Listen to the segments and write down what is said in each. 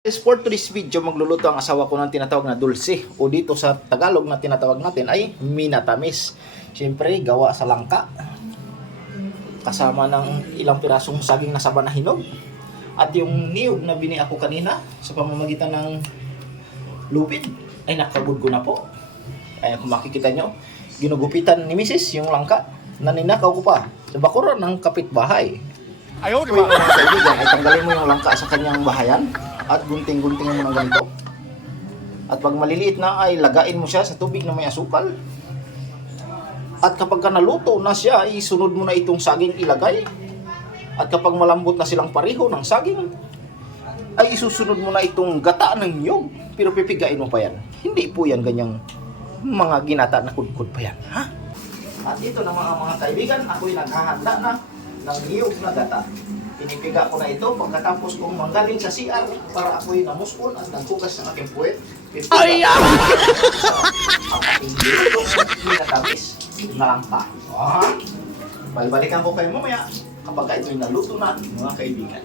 For today's video, magluluto ang asawa ko ng tinatawag na dulce o dito sa Tagalog na tinatawag natin ay minatamis. Siyempre, gawa sa langka kasama ng ilang pirasong saging na saba na hinog at yung niyog na bini ako kanina sa pamamagitan ng lupid ay nakagod ko na po. Ay kung makikita nyo, ginugupitan ni Mrs. yung langka na ninakaw ko pa sa bakuran ng kapitbahay. Ayaw, di Kung ba? mga kaibigan ay tanggalin mo yung langka sa kanyang bahayan at gunting-gunting mo ng ganito. At pag maliliit na ay lagain mo siya sa tubig na may asukal. At kapag naluto na siya, isunod mo na itong saging ilagay. At kapag malambot na silang pareho ng saging, ay isusunod mo na itong gata ng niyog. Pero pipigain mo pa yan. Hindi po yan ganyang mga ginata na kudkod pa yan. Ha? At ito na mga kaibigan, ako'y naghahanda na ng niyog na gata. Pinipiga ko na ito pagkatapos kong manggaling sa CR para ako'y namuskon at naghugas ng aking puwet. Ay! Ang aking niyog minatamis na langka. Balbalikan ko kayo mamaya kapag ito'y naluto na, mga kaibigan.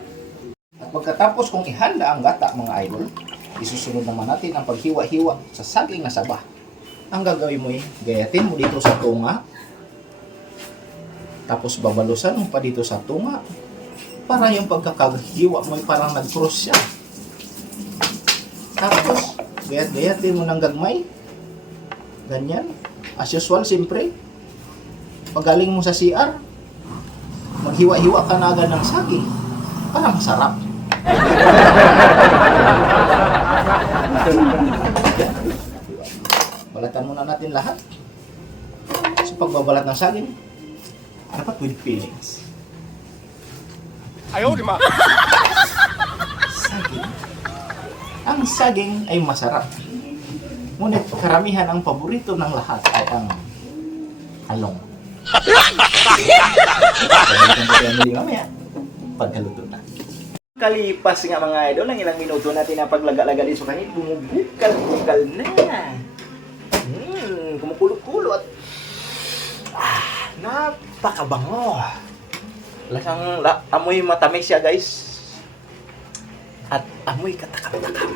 At pagkatapos kong ihanda ang gata, mga idol, isusunod naman natin ang paghiwa-hiwa sa saging na saba. Ang gagawin mo gayatin mo dito sa tunga, tapos babalusan mo pa dito sa tunga, para yung pagkakahiwa mo parang nag-cross siya. Tapos, gayat-gayatin mo ng gagmay. Ganyan. As usual, siyempre. Pagaling mo sa CR, maghiwa-hiwa ka na agad ng saging. Para masarap. Balatan muna natin lahat. So, pagbabalat ng saging, dapat with feelings. Ayaw, di ba? Saging. Ang saging ay masarap. Ngunit karamihan ang paborito ng lahat ay ang halong. Pagkaluto na mamaya, pagkaluto na. Kalipas nga mga idol, ang ilang minuto natin na paglaga-laga din sa kanil, bumubukal-bukal na. Kumukulo-kulo at napakabango. Lasang amoy matamis siya, guys. At amoy katakam-takam.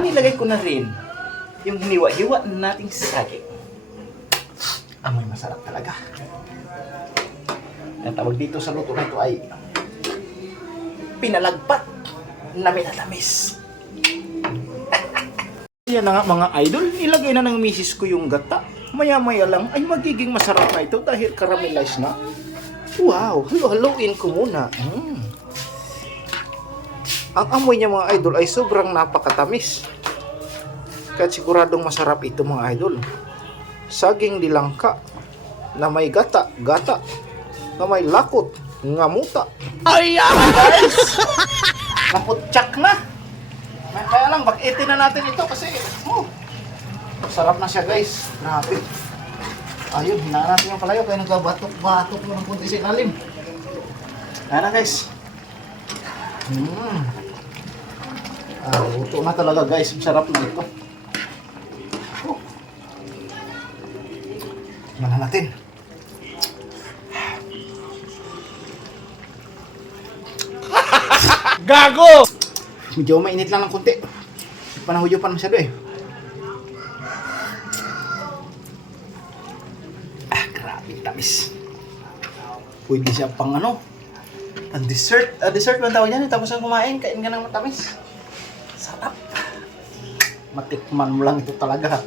Inilagay ko na rin yung hiniwa-hiwa nating saging. Amoy masarap talaga. Ang tawag dito sa luto na ito ay pinalagpat na minatamis. Yan na nga mga idol, ilagay na ng misis ko yung gata. Maya-maya lang ay magiging masarap na ito dahil caramelize na. Wow, halo-haloin ko muna. Ang amoy niya mga idol ay sobrang napakatamis. Kaya siguradong masarap ito mga idol. Saging dilangka na may gata na may lakot, ngamuta. Ay, guys! Naputsak na. Kaya lang, bak-itin na natin ito kasi sarap na siya, guys. Grabe. Ayun, hinaan natin yung palayo kaya nagbabatok-batok mo ng kunti sa ilalim. Ayan na, guys. Luto na talaga, guys. Sarap na ito. Tingnan na natin. Gago! Medyo mainit lang ng kunti. Panahuyo-pan masyado eh. Grabe tamis. Pwede siya pang ang dessert. Dessert lang tawag yan. Tapos ang kumain, kain ka ng matamis. Sarap. Matikman mo lang ito talaga.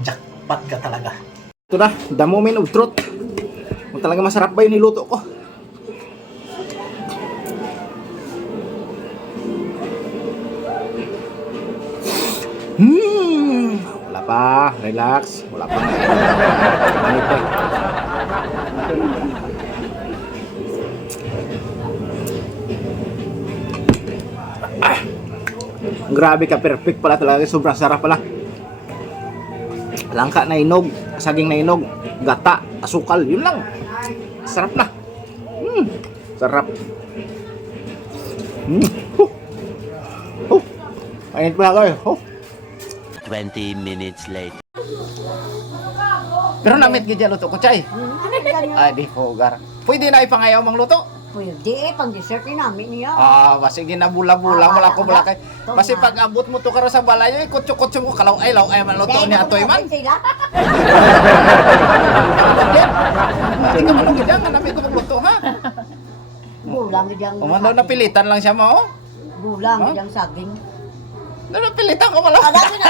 Jackpot ka talaga. Ito na, the moment of truth. Kung talaga masarap ba yung niluto ko. Wala pa. Relax. Wala pa. Grabe ka. Perfect pala talaga. Sobrang sarap pala. Langka na inog. Saging na inog. Gata. Asukal. Yun lang. Sarap na. Sarap. Mainit pa na kayo. 20 minutes later. Pero namit gidya luto ko, chay. Ay, di po, gar. Pwede na ipangayaw mang luto. Pwede, pang dessert ni namin niya. Sige na bula-bula, wala ko bala kay. Basi pag abot mo to karo sa balayo, kutso-kutso mo kalaw ay maluto ni atoy man. Sila. Hindi ka man gidang namin ko magluto ha. Bulang gidang. Umano napilitan lang siya mo. Bulang gidang saging. Napilitan ko mala. Dami na